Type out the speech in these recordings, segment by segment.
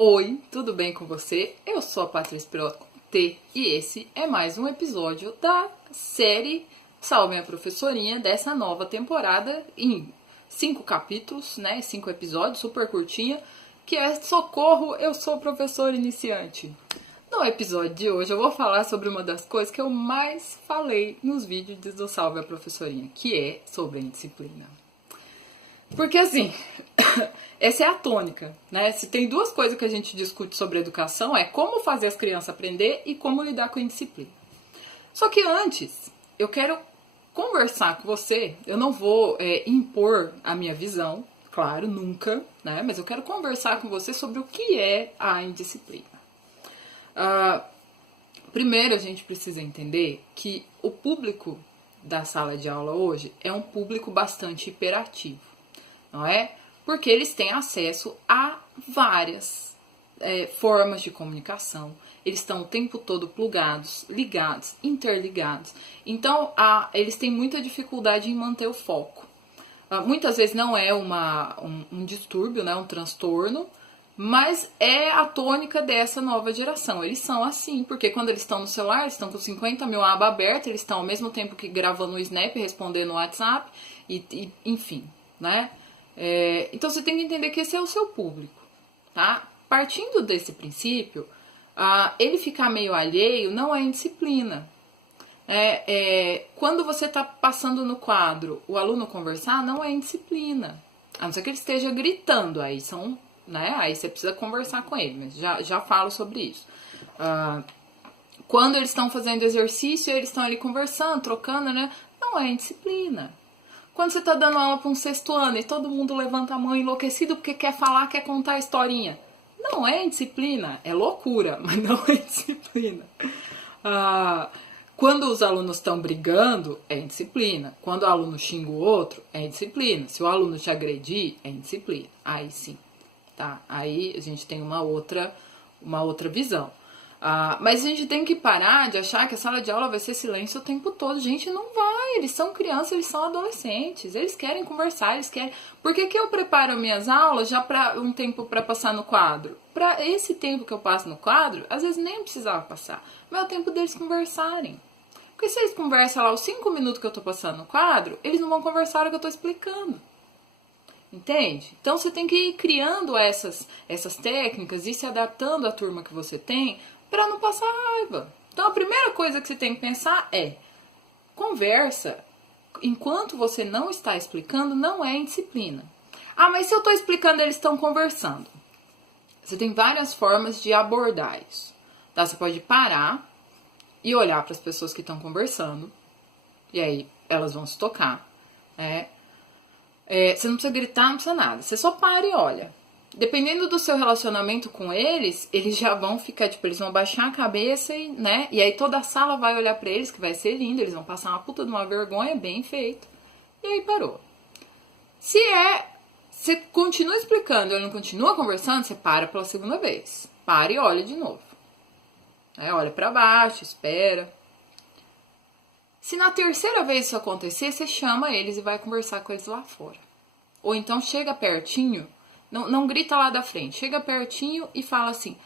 Oi, tudo bem com você? Eu sou a Patrícia Pirota com T e esse é mais um episódio da série Salve Minha Professorinha dessa nova temporada em 5 capítulos, né? 5 episódios, super curtinha, que é Socorro, eu sou professor iniciante. No episódio de hoje eu vou falar sobre uma das coisas que eu mais falei nos vídeos do Salve a Professorinha, que é sobre a indisciplina. Porque assim, essa é a tônica, né? Se tem duas coisas que a gente discute sobre educação, é como fazer as crianças aprender e como lidar com a indisciplina. Só que antes, eu quero conversar com você, eu não vou impor a minha visão, claro, nunca, né? Mas eu quero conversar com você sobre o que é a indisciplina. Primeiro, a gente precisa entender que o público da sala de aula hoje é um público bastante hiperativo, não é? Porque eles têm acesso a várias formas de comunicação. Eles estão o tempo todo plugados, ligados, interligados. Então, eles têm muita dificuldade em manter o foco. Muitas vezes não é um distúrbio, né, um transtorno, mas é a tônica dessa nova geração. Eles são assim, porque quando eles estão no celular, eles estão com 50 mil abas abertas, eles estão ao mesmo tempo que gravando o Snap, respondendo o WhatsApp, enfim, né? Então você tem que entender que esse é o seu público, tá? Partindo desse princípio, ele ficar meio alheio não é indisciplina. Quando você está passando no quadro, o aluno conversar não é indisciplina. A não ser que ele esteja gritando, aí você precisa conversar com ele, mas já falo sobre isso. Quando eles estão fazendo exercício, eles estão ali conversando, trocando, né? Não é indisciplina. Quando você está dando aula para um sexto ano e todo mundo levanta a mão enlouquecido porque quer falar, quer contar a historinha. Não é disciplina, é loucura, mas não é disciplina. Quando os alunos estão brigando, é indisciplina. Quando o aluno xinga o outro, é indisciplina. Se o aluno te agredir, é indisciplina. Aí sim, tá? Aí a gente tem uma outra visão. Mas a gente tem que parar de achar que a sala de aula vai ser silêncio o tempo todo. Gente, não vai. Eles são crianças, eles são adolescentes. Eles querem conversar, eles querem... Por que eu preparo minhas aulas já para um tempo para passar no quadro? Para esse tempo que eu passo no quadro, às vezes nem precisava passar. Mas é o tempo deles conversarem. Porque se eles conversam lá os 5 minutos que eu tô passando no quadro, eles não vão conversar o que eu tô explicando. Entende? Então você tem que ir criando essas técnicas e se adaptando à turma que você tem para não passar raiva. Então a primeira coisa que você tem que pensar é: conversa enquanto você não está explicando não é indisciplina. Mas se eu estou explicando eles estão conversando. Você tem várias formas de abordar isso. Tá? Você pode parar e olhar para as pessoas que estão conversando e aí elas vão se tocar. Você não precisa gritar, não precisa nada. Você só para e olha. Dependendo do seu relacionamento com eles já vão ficar, eles vão baixar a cabeça e aí toda a sala vai olhar pra eles, que vai ser lindo, eles vão passar uma puta de uma vergonha, bem feito. E aí parou. Se você continua explicando e ele não continua conversando, você para pela segunda vez. Para e olha de novo. Olha pra baixo, espera. Se na terceira vez isso acontecer, você chama eles e vai conversar com eles lá fora. Ou então chega pertinho. Não grita lá da frente. Chega pertinho e fala assim: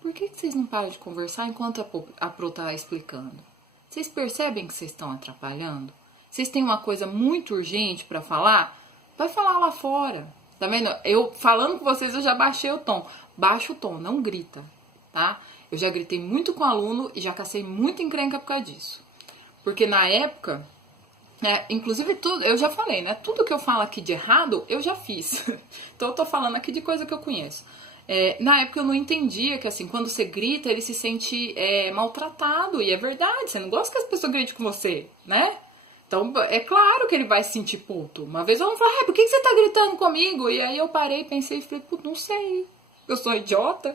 por que vocês não param de conversar enquanto a Pro tá explicando? Vocês percebem que vocês estão atrapalhando? Vocês têm uma coisa muito urgente para falar? Vai falar lá fora. Tá vendo? Eu falando com vocês, eu já baixei o tom. Baixa o tom, não grita, tá? Eu já gritei muito com o aluno e já cacei muito encrenca por causa disso. Porque na época... inclusive tudo, eu já falei, né? Tudo que eu falo aqui de errado, eu já fiz. Então eu tô falando aqui de coisa que eu conheço. Na época eu não entendia que assim, quando você grita, ele se sente maltratado. E é verdade, você não gosta que as pessoas gritem com você, né? Então é claro que ele vai se sentir puto. Uma vez eu falei: por que você tá gritando comigo? E aí eu parei, pensei e falei: não sei, eu sou idiota.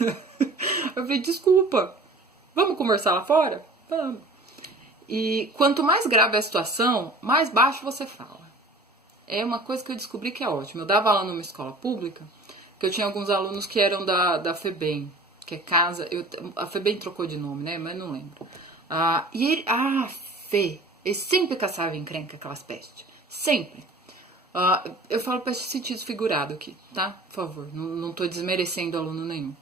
Eu falei: desculpa, vamos conversar lá fora? Vamos. E quanto mais grave é a situação, mais baixo você fala. É uma coisa que eu descobri que é ótimo. Eu dava aula numa escola pública, que eu tinha alguns alunos que eram da FEBEM, que é casa... a FEBEM trocou de nome, né? Mas não lembro. E ele... ele sempre caçava encrenca, aquelas pestes. Sempre. Eu falo para sentido figurado aqui, tá? Por favor, não tô desmerecendo aluno nenhum.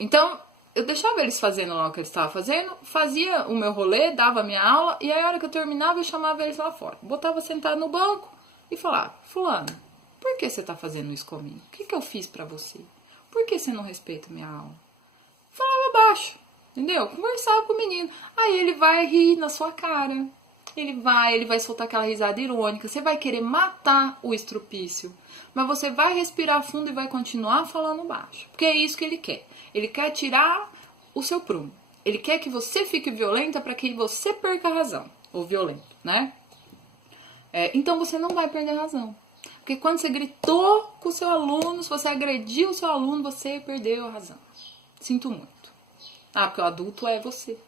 Então, eu deixava eles fazendo lá o que eles estavam fazendo, fazia o meu rolê, dava a minha aula, e aí a hora que eu terminava, eu chamava eles lá fora. Botava sentado no banco e falava, fulano, por que você tá fazendo isso comigo? O que eu fiz pra você? Por que você não respeita a minha aula? Falava baixo, entendeu? Conversava com o menino. Aí ele vai rir na sua cara. Ele vai soltar aquela risada irônica. Você vai querer matar o estrupício. Mas você vai respirar fundo e vai continuar falando baixo. Porque é isso que ele quer. Ele quer tirar o seu prumo. Ele quer que você fique violenta para que você perca a razão. Ou violento, né? Então você não vai perder a razão. Porque quando você gritou com o seu aluno, se você agrediu o seu aluno, você perdeu a razão. Sinto muito. Porque o adulto é você.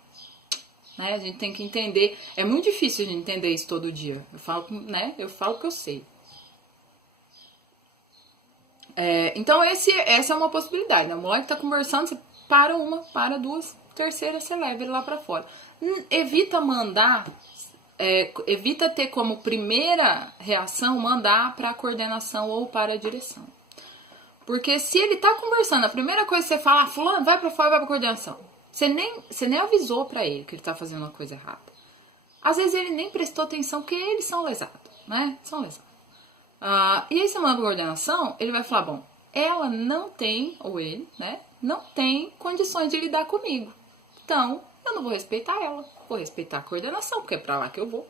Né? A gente tem que entender. É muito difícil de entender isso todo dia. Eu falo, né? Eu falo que eu sei. Então essa é uma possibilidade, né? O moleque tá conversando, você para uma, para duas, terceira você leva ele lá pra fora. Evita mandar, evita ter como primeira reação mandar pra coordenação ou para a direção. Porque se ele tá conversando, a primeira coisa que você fala, fulano, vai pra fora, vai pra coordenação. Você nem avisou pra ele que ele tá fazendo uma coisa errada. Às vezes ele nem prestou atenção porque eles são lesados, né? São lesados. E aí você manda pra coordenação, ele vai falar, bom, ela não tem, ou ele, né, não tem condições de lidar comigo. Então, eu não vou respeitar ela, vou respeitar a coordenação, porque é pra lá que eu vou.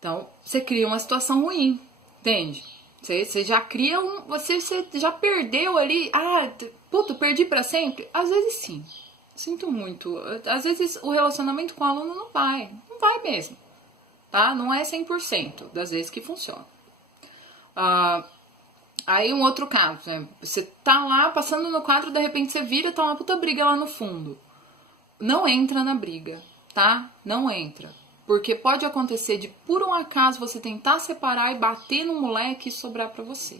Então, você cria uma situação ruim, entende? Você já cria você já perdeu ali, perdi pra sempre? Às vezes sim, sinto muito. Às vezes o relacionamento com o aluno não vai mesmo. Tá? Não é 100% das vezes que funciona. Aí um outro caso, né? Você tá lá passando no quadro, de repente você vira, tá uma puta briga lá no fundo. Não entra na briga, tá? Não entra. Porque pode acontecer de, por um acaso, você tentar separar e bater no moleque e sobrar pra você.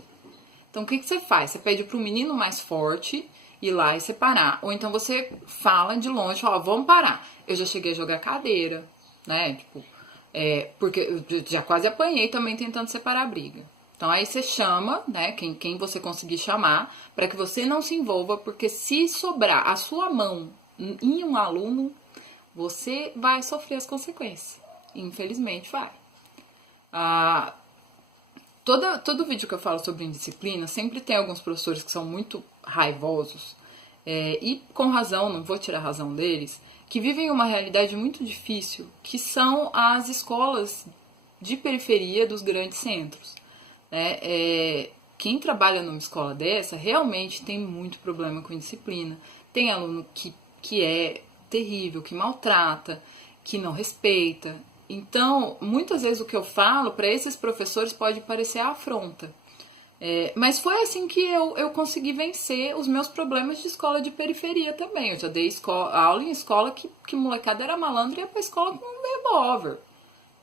Então o que você faz? Você pede pro menino mais forte ir lá e separar. Ou então você fala de longe, vamos parar. Eu já cheguei a jogar cadeira, né? Tipo... porque eu já quase apanhei também tentando separar a briga. Então aí você chama, né, quem você conseguir chamar, para que você não se envolva, porque se sobrar a sua mão em um aluno, você vai sofrer as consequências. Infelizmente vai. Todo vídeo que eu falo sobre indisciplina, sempre tem alguns professores que são muito raivosos, e com razão, não vou tirar a razão deles, que vivem uma realidade muito difícil, que são as escolas de periferia dos grandes centros. Quem trabalha numa escola dessa realmente tem muito problema com disciplina. Tem aluno que é terrível, que maltrata, que não respeita. Então, muitas vezes o que eu falo para esses professores pode parecer afronta. Mas foi assim que eu consegui vencer os meus problemas de escola de periferia também. Eu já dei aula em escola que molecada era malandro e ia pra escola com um revólver,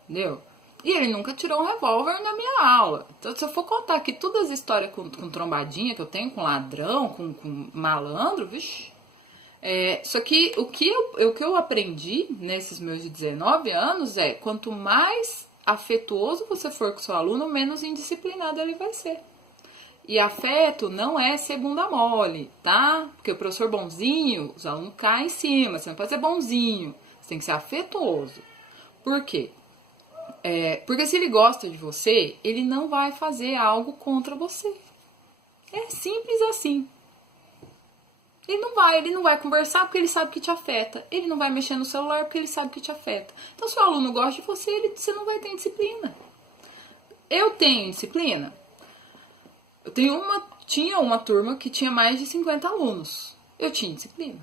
entendeu? E ele nunca tirou um revólver na minha aula. Então, se eu for contar aqui todas as histórias com trombadinha que eu tenho, com ladrão, com malandro, vixi. Só que o que eu aprendi nesses meus 19 anos é, quanto mais afetuoso você for com seu aluno, menos indisciplinado ele vai ser. E afeto não é ser bunda mole, tá? Porque o professor bonzinho, os alunos caem em cima. Você não pode ser bonzinho. Você tem que ser afetuoso. Por quê? Porque se ele gosta de você, ele não vai fazer algo contra você. É simples assim. Ele não vai conversar porque ele sabe que te afeta. Ele não vai mexer no celular porque ele sabe que te afeta. Então, se o aluno gosta de você, você não vai ter disciplina. Eu tenho disciplina? Tinha uma turma que tinha mais de 50 alunos. Eu tinha disciplina.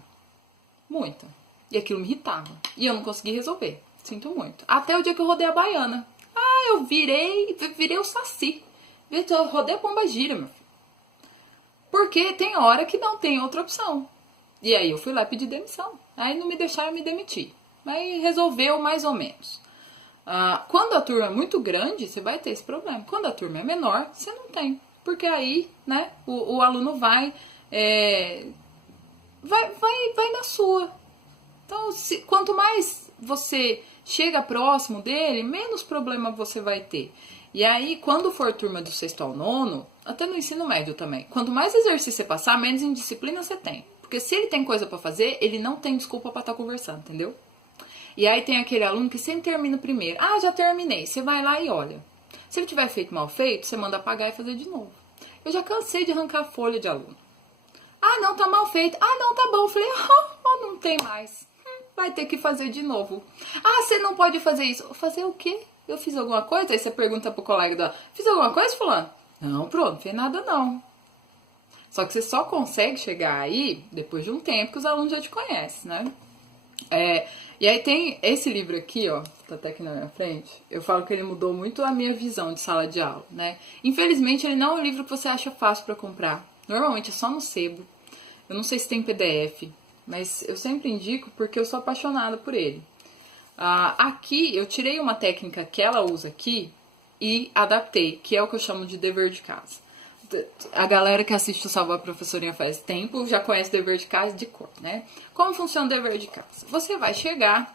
Muita. E aquilo me irritava. E eu não consegui resolver. Sinto muito. Até o dia que eu rodei a baiana. Eu virei o saci. Eu rodei a pomba gira, meu filho. Porque tem hora que não tem outra opção. E aí eu fui lá pedir demissão. Aí não me deixaram me demitir. Mas resolveu mais ou menos. Quando a turma é muito grande, você vai ter esse problema. Quando a turma é menor, você não tem. Porque aí, né, o aluno vai na sua. Então, quanto mais você chega próximo dele, menos problema você vai ter. E aí, quando for turma do sexto ao nono, até no ensino médio também, quanto mais exercício você passar, menos indisciplina você tem. Porque se ele tem coisa pra fazer, ele não tem desculpa pra estar conversando, entendeu? E aí tem aquele aluno que sempre termina primeiro. Ah, já terminei. Você vai lá e olha. Se ele tiver feito mal feito, você manda apagar e fazer de novo. Eu já cansei de arrancar folha de aluno. Ah, não, tá mal feito. Ah, não, tá bom. Eu falei, não tem mais. Vai ter que fazer de novo. Ah, você não pode fazer isso. Fazer o quê? Eu fiz alguma coisa? Aí você pergunta pro colega dela, fiz alguma coisa, fulano? Não, pronto, não fez nada não. Só que você só consegue chegar aí depois de um tempo que os alunos já te conhecem, né? E aí tem esse livro aqui, ó, tá até aqui na minha frente. Eu falo que ele mudou muito a minha visão de sala de aula, né? Infelizmente, ele não é um livro que você acha fácil pra comprar. Normalmente é só no sebo. Eu não sei se tem PDF, mas eu sempre indico porque eu sou apaixonada por ele. Aqui, eu tirei uma técnica que ela usa aqui e adaptei, que é o que eu chamo de dever de casa. A galera que assiste o Salve a Professorinha faz tempo já conhece o dever de casa de cor, né? Como funciona o dever de casa? Você vai chegar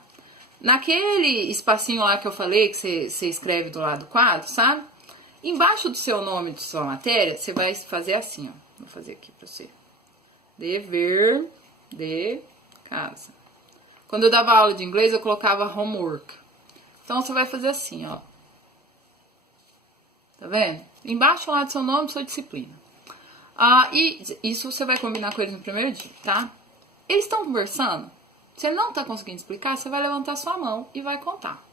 naquele espacinho lá que eu falei, que você escreve do lado do quadro, sabe? Embaixo do seu nome, de sua matéria, você vai fazer assim, ó. Vou fazer aqui pra você. Dever de casa. Quando eu dava aula de inglês, eu colocava homework. Então, você vai fazer assim, ó. Tá vendo? Embaixo lá do seu nome, sua disciplina. E isso você vai combinar com eles no primeiro dia, tá? Eles estão conversando. Você não tá conseguindo explicar, você vai levantar sua mão e vai contar.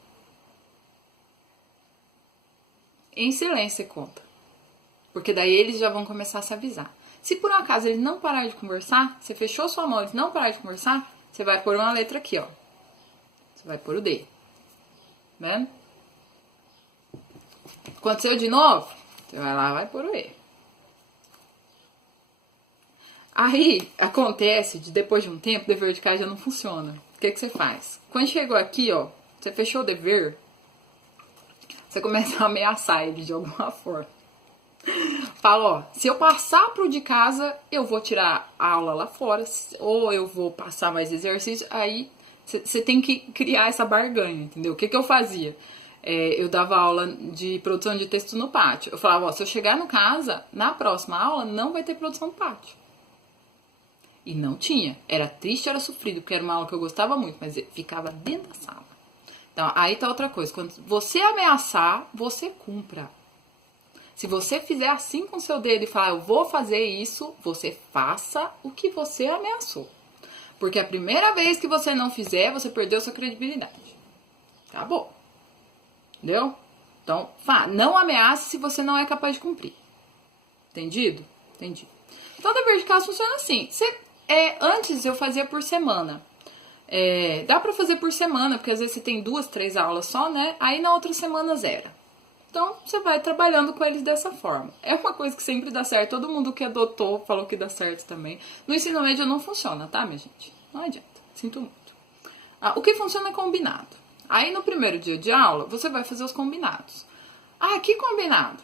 Em silêncio você conta. Porque daí eles já vão começar a se avisar. Se por um acaso eles não pararem de conversar, você fechou sua mão e eles não pararem de conversar, você vai pôr uma letra aqui, ó. Você vai pôr o D. Vendo? Aconteceu de novo? Você vai lá e vai pôr o E. Aí, acontece de depois de um tempo, o dever de casa já não funciona. O que você faz? Quando chegou aqui, ó, você fechou o dever, você começa a ameaçar ele de alguma forma. Fala, ó, se eu passar pro de casa, eu vou tirar a aula lá fora, ou eu vou passar mais exercício, aí você tem que criar essa barganha, entendeu? O que eu fazia? Eu dava aula de produção de texto no pátio. Eu falava, ó, se eu chegar no casa, na próxima aula, não vai ter produção no pátio. E não tinha. Era triste, era sofrido, porque era uma aula que eu gostava muito, mas ficava dentro da sala. Então, aí tá outra coisa. Quando você ameaçar, você cumpra. Se você fizer assim com o seu dedo e falar, eu vou fazer isso, você faça o que você ameaçou. Porque a primeira vez que você não fizer, você perdeu sua credibilidade. Acabou. Entendeu? Então, não ameace se você não é capaz de cumprir. Entendido? Entendi. Então, o dever de casa funciona assim. Antes eu fazia por semana. Dá pra fazer por semana, porque às vezes você tem 2, 3 aulas só, né? Aí na outra semana zera. Então, você vai trabalhando com eles dessa forma. É uma coisa que sempre dá certo. Todo mundo que adotou falou que dá certo também. No ensino médio não funciona, tá, minha gente? Não adianta. Sinto muito. O que funciona é combinado. Aí, no primeiro dia de aula, você vai fazer os combinados. Que combinado?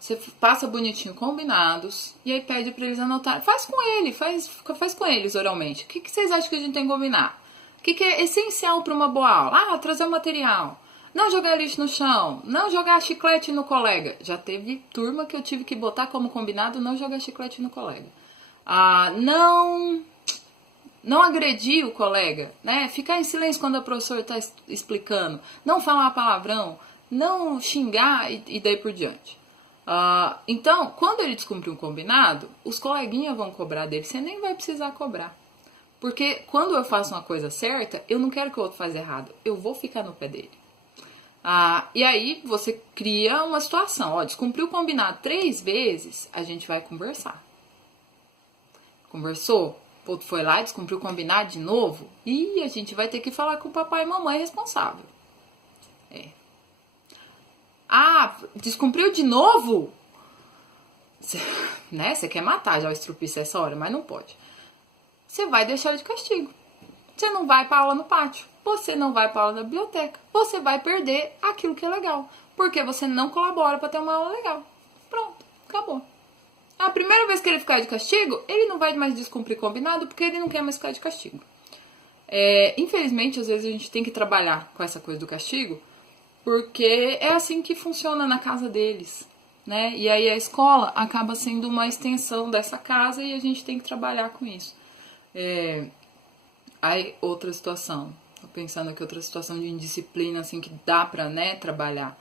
Você passa bonitinho combinados e aí pede pra eles anotarem. Faz com ele, faz com eles oralmente. O que vocês acham que a gente tem que combinar? O que é essencial para uma boa aula? Trazer o material. Não jogar lixo no chão. Não jogar chiclete no colega. Já teve turma que eu tive que botar como combinado não jogar chiclete no colega. Não agredir o colega, né? Ficar em silêncio quando a professora está explicando. Não falar palavrão. Não xingar e daí por diante. Então, quando ele descumprir um combinado, os coleguinhas vão cobrar dele. Você nem vai precisar cobrar. Porque quando eu faço uma coisa certa, eu não quero que o outro faça errado. Eu vou ficar no pé dele. E aí você cria uma situação. Descumpriu o combinado 3 vezes, a gente vai conversar. Conversou? O outro foi lá, descumpriu o combinado de novo. E a gente vai ter que falar com o papai e mamãe responsável. Descumpriu de novo? Você quer matar já o estrupício essa hora, mas não pode. Você vai deixar ele de castigo. Você não vai para aula no pátio. Você não vai para aula na biblioteca. Você vai perder aquilo que é legal. Porque você não colabora para ter uma aula legal. Pronto, acabou. A primeira vez que ele ficar de castigo, ele não vai mais descumprir combinado porque ele não quer mais ficar de castigo. Infelizmente, às vezes a gente tem que trabalhar com essa coisa do castigo porque é assim que funciona na casa deles, né? E aí a escola acaba sendo uma extensão dessa casa e a gente tem que trabalhar com isso. Aí outra situação, tô pensando aqui outra situação de indisciplina assim que dá pra, né, trabalhar.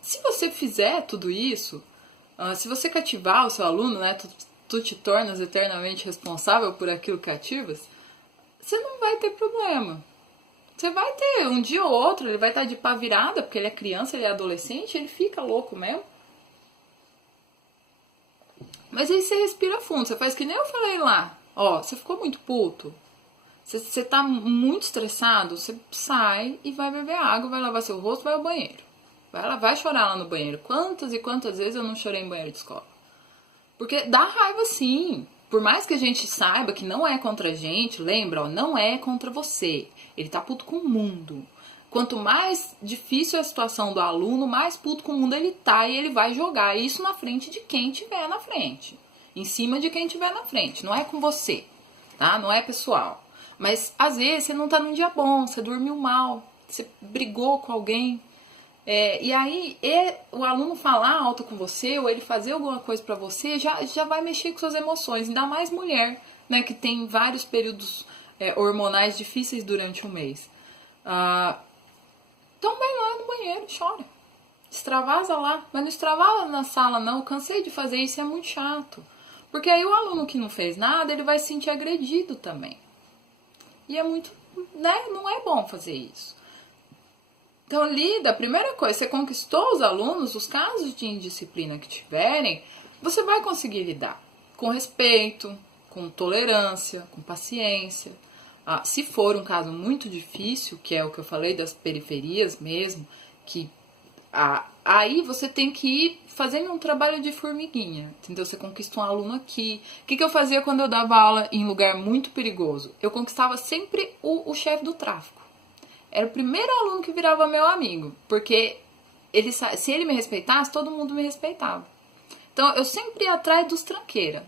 Se você fizer tudo isso, se você cativar o seu aluno, né, tu te tornas eternamente responsável por aquilo que ativas, você não vai ter problema. Você vai ter um dia ou outro, ele vai estar de pá virada, porque ele é criança, ele é adolescente, ele fica louco mesmo. Mas aí você respira fundo, você faz que nem eu falei lá. Ó, você ficou muito puto, você tá muito estressado, você sai e vai beber água, vai lavar seu rosto, vai ao banheiro. Vai chorar lá no banheiro. Quantas e quantas vezes eu não chorei em banheiro de escola? Porque dá raiva sim. Por mais que a gente saiba que não é contra a gente, lembra, ó, não é contra você. Ele tá puto com o mundo. Quanto mais difícil é a situação do aluno, mais puto com o mundo ele tá e ele vai jogar isso na frente de quem tiver na frente. Em cima de quem tiver na frente. Não é com você, tá? Não é pessoal. Mas às vezes você não tá num dia bom, você dormiu mal, você brigou com alguém. E aí, o aluno falar alto com você, ou ele fazer alguma coisa pra você, já vai mexer com suas emoções. Ainda mais mulher, né, que tem vários períodos hormonais difíceis durante o mês. Então vai lá no banheiro, chora. Extravasa lá. Mas não extravasa na sala, não. Eu cansei de fazer isso, é muito chato. Porque aí o aluno que não fez nada, ele vai se sentir agredido também. E é muito, né, não é bom fazer isso. Então, lida, a primeira coisa, você conquistou os alunos, os casos de indisciplina que tiverem, você vai conseguir lidar com respeito, com tolerância, com paciência. Se for um caso muito difícil, que é o que eu falei das periferias mesmo, que aí você tem que ir fazendo um trabalho de formiguinha, entendeu? Você conquista um aluno aqui. O que eu fazia quando eu dava aula em lugar muito perigoso? Eu conquistava sempre o chefe do tráfico. Era o primeiro aluno que virava meu amigo, porque se ele me respeitasse, todo mundo me respeitava. Então, eu sempre ia atrás dos tranqueira.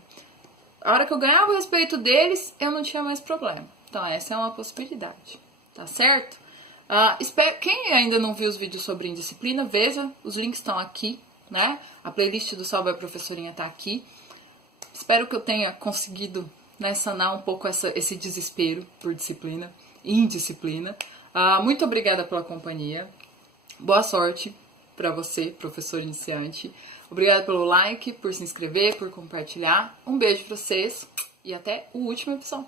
A hora que eu ganhava o respeito deles, eu não tinha mais problema. Então, essa é uma possibilidade, tá certo? Quem ainda não viu os vídeos sobre indisciplina, veja, os links estão aqui, né? A playlist do Salve a Professorinha tá aqui. Espero que eu tenha conseguido, né, sanar um pouco esse desespero por disciplina, indisciplina. Muito obrigada pela companhia. Boa sorte para você, professor iniciante. Obrigada pelo like, por se inscrever, por compartilhar. Um beijo para vocês e até o último episódio.